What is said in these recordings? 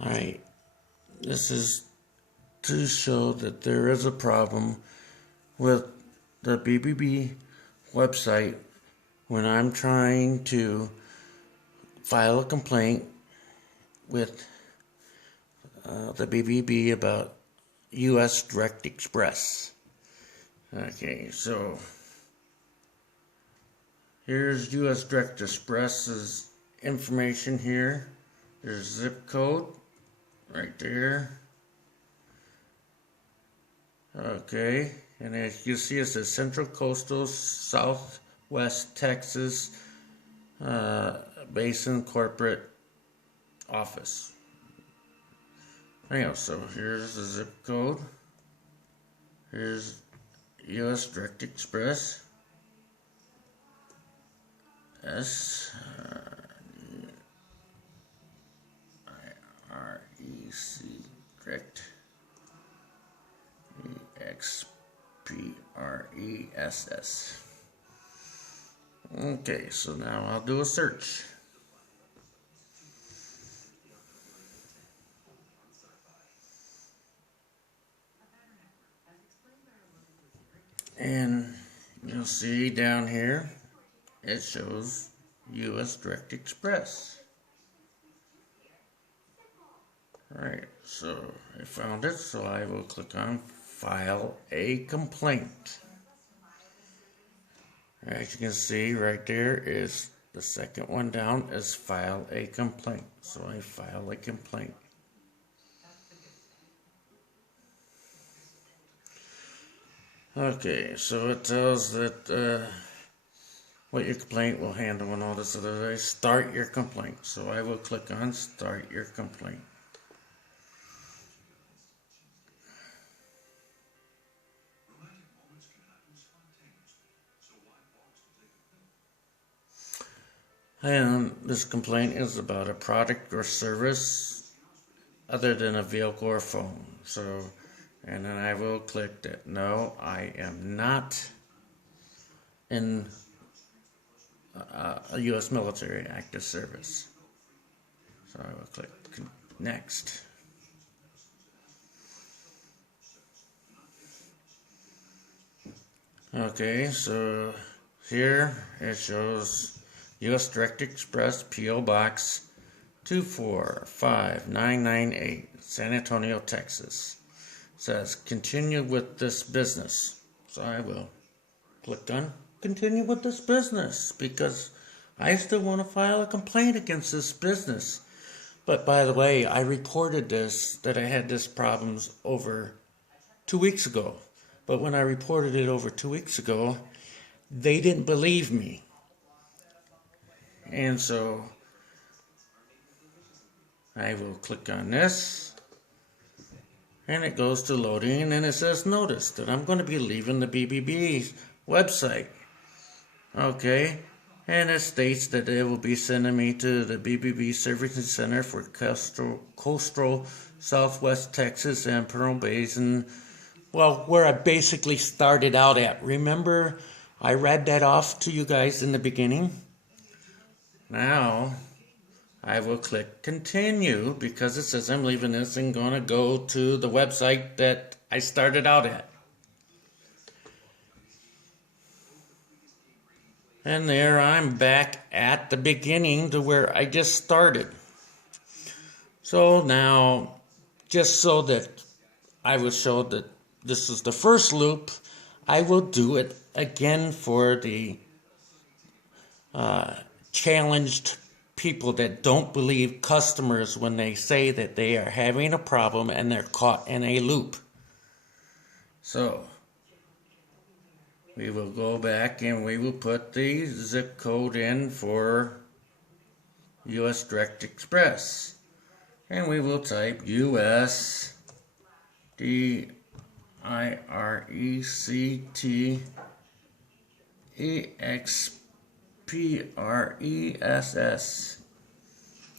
Alright, this is to show that there is a problem with the BBB website when I'm trying to file a complaint with the BBB about US Direct Express. Okay, so here's US Direct Express's information here. There's zip code right there. Okay, and as you see, it says Central Coastal Southwest Texas Basin Corporate Office. Anyhow, so here's the zip code. Here's US Direct Express. S-I-R-E-C Direct E-X-P-R-E-S-S. Okay, so now I'll do a search. And you'll see down here, it shows US Direct Express. Alright, so I found it, so I will click on File a Complaint. As you can see right there is the second one down is File a Complaint. So I file a complaint. Okay, so it tells that what your complaint will handle and all this other. Start your complaint. So I will click on Start your complaint. And this complaint is about a product or service other than a vehicle or phone. So, and then I will click that no, I am not in a U.S. military active service. So I will click next. Okay, so here it shows U.S. Direct Express, P.O. Box 245998, San Antonio, Texas. It says, continue with this business. So I will click on continue with this business because I still want to file a complaint against this business. But by the way, I reported this, that I had this problems over 2 weeks ago. But when I reported it over 2 weeks ago, they didn't believe me. And so I will click on this and it goes to loading and then it says notice that I'm going to be leaving the BBB website. Okay, and it states that they will be sending me to the BBB Servicing Center for Coastal Southwest Texas and Permian Basin. Well, where I basically started out at. Remember, I read that off to you guys in the beginning? Now, I will click continue because it says I'm leaving this and going to go to the website that I started out at. And there I'm back at the beginning to where I just started. So now, just so that I will show that this is the first loop, I will do it again for the challenged people that don't believe customers when they say that they are having a problem and they're caught in a loop. So we will go back and we will put the zip code in for US Direct Express. And we will type US DIRECTEXPRESS.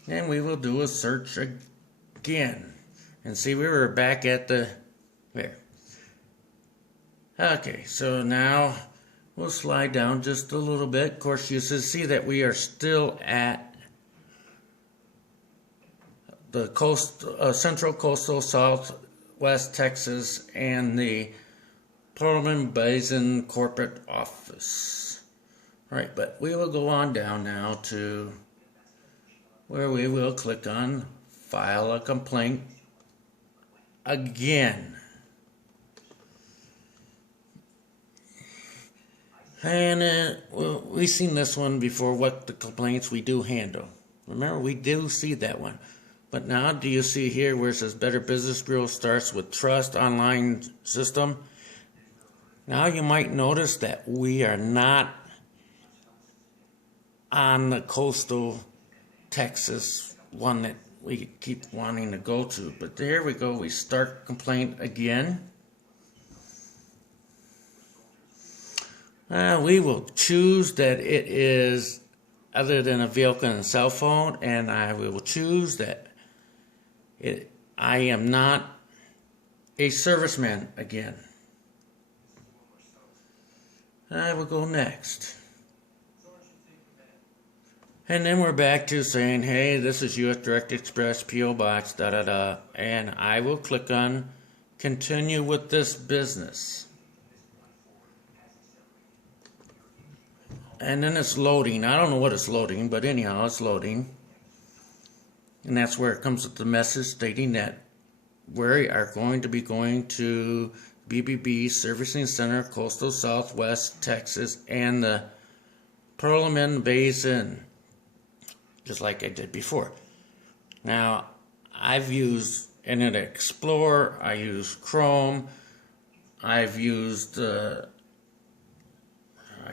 And we will do a search again. And see, we were back at the there. Okay, so now we'll slide down just a little bit. Of course, you see that we are still at Central Coastal Southwest Texas and the Permian Basin Corporate Office. All right, but we will go on down now to where we will click on File a Complaint again. And we've seen this one before, what the complaints we do handle. Remember, we do see that one. But now, do you see here where it says Better Business Bureau starts with Trust Online System? Now you might notice that we are not on the coastal Texas one that we keep wanting to go to. But there we go, we start complaint again. We will choose that it is other than a vehicle and a cell phone, and I will choose that I am not a serviceman again. I will go next. And then we're back to saying, hey, this is U.S. Direct Express, P.O. Box, da-da-da. And I will click on Continue with this business. And then it's loading. I don't know what it's loading, but anyhow, it's loading. And that's where it comes with the message stating that we are going to be going to BBB Servicing Center, Coastal Southwest Texas, and the Permian Basin, just like I did before. Now, I've used Internet Explorer, I use Chrome, I've used, I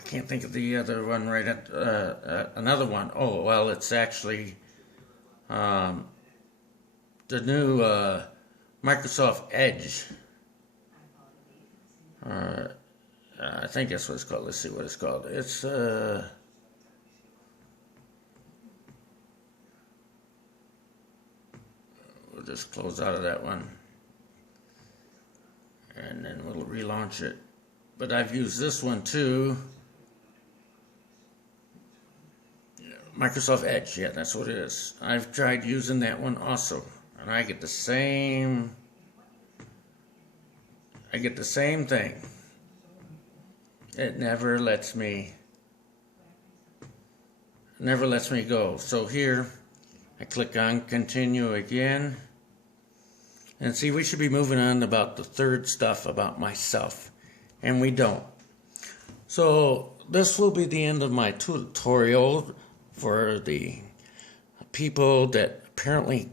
can't think of the other one right at, another one. Oh, well, it's actually the new Microsoft Edge. I think that's what it's called. Let's see what it's called. It's, we'll just close out of that one. And then we'll relaunch it. But I've used this one too. Microsoft Edge, yeah, that's what it is. I've tried using that one also. And I get the same thing. It never lets me go. So here, I click on Continue again. And see, we should be moving on about the third stuff about myself. And we don't. So this will be the end of my tutorial for the people that apparently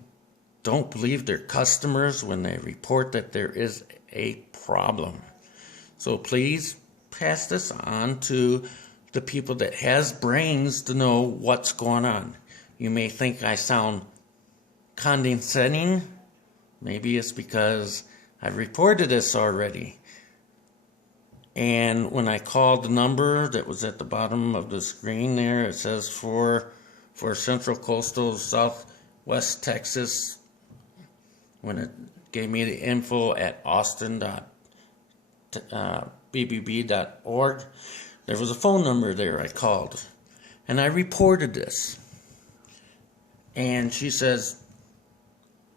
don't believe their customers when they report that there is a problem. So please pass this on to the people that has brains to know what's going on. You may think I sound condescending. Maybe it's because I've reported this already. And when I called the number that was at the bottom of the screen there, it says for Central Coastal Southwest Texas, when it gave me the info at austin.bbb.org, there was a phone number there I called. And I reported this. And she says,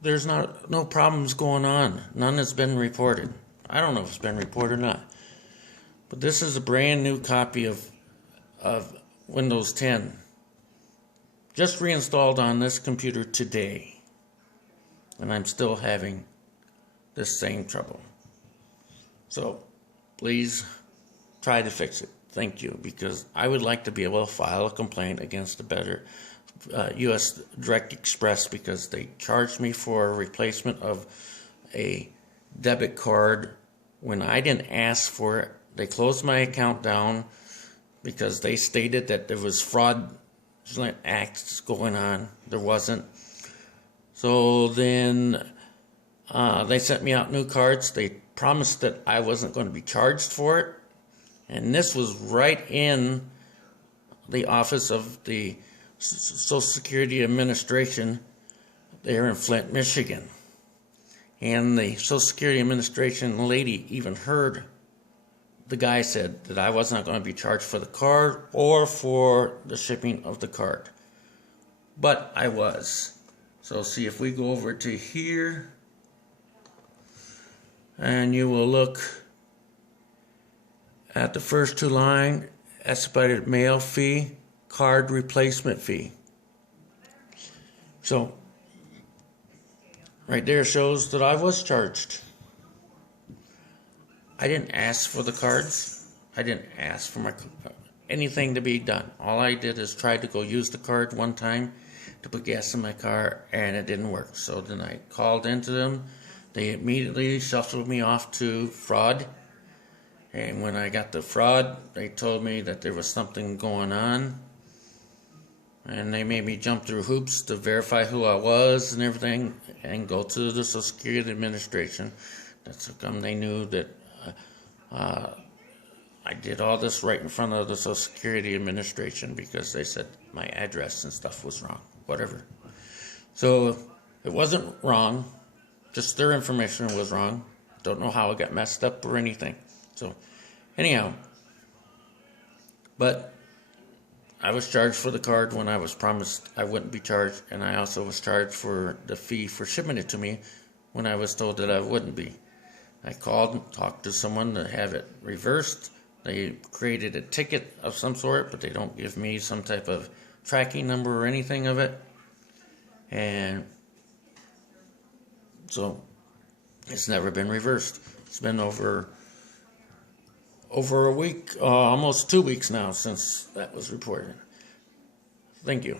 there's no problems going on. None has been reported. I don't know if it's been reported or not. But this is a brand new copy of Windows 10. Just reinstalled on this computer today. And I'm still having this same trouble. So please try to fix it. Thank you. Because I would like to be able to file a complaint against the Better U.S. Direct Express because they charged me for a replacement of a debit card when I didn't ask for it. They closed my account down because they stated that there was fraudulent acts going on. There wasn't. So then they sent me out new cards. They promised that I wasn't going to be charged for it. And this was right in the office of the Social Security Administration there in Flint, Michigan. And the Social Security Administration lady even heard the guy said that I was not going to be charged for the card or for the shipping of the card. But I was. So see if we go over to here, and you will look at the first two lines, expedited mail fee, card replacement fee. So right there shows that I was charged. I didn't ask for the cards. I didn't ask for anything to be done. All I did is try to go use the card one time to put gas in my car, and it didn't work. So then I called into them. They immediately shuffled me off to fraud. And when I got the fraud, they told me that there was something going on. And they made me jump through hoops to verify who I was and everything, and go to the Social Security Administration. That's how come they knew that I did all this right in front of the Social Security Administration, because they said my address and stuff was wrong, whatever. So it wasn't wrong, just their information was wrong. Don't know how it got messed up or anything. So anyhow, but I was charged for the card when I was promised I wouldn't be charged, and I also was charged for the fee for shipping it to me when I was told that I wouldn't be. I called and talked to someone to have it reversed. They created a ticket of some sort, but they don't give me some type of tracking number or anything of it. And so it's never been reversed. It's been over a week, almost 2 weeks now since that was reported. Thank you.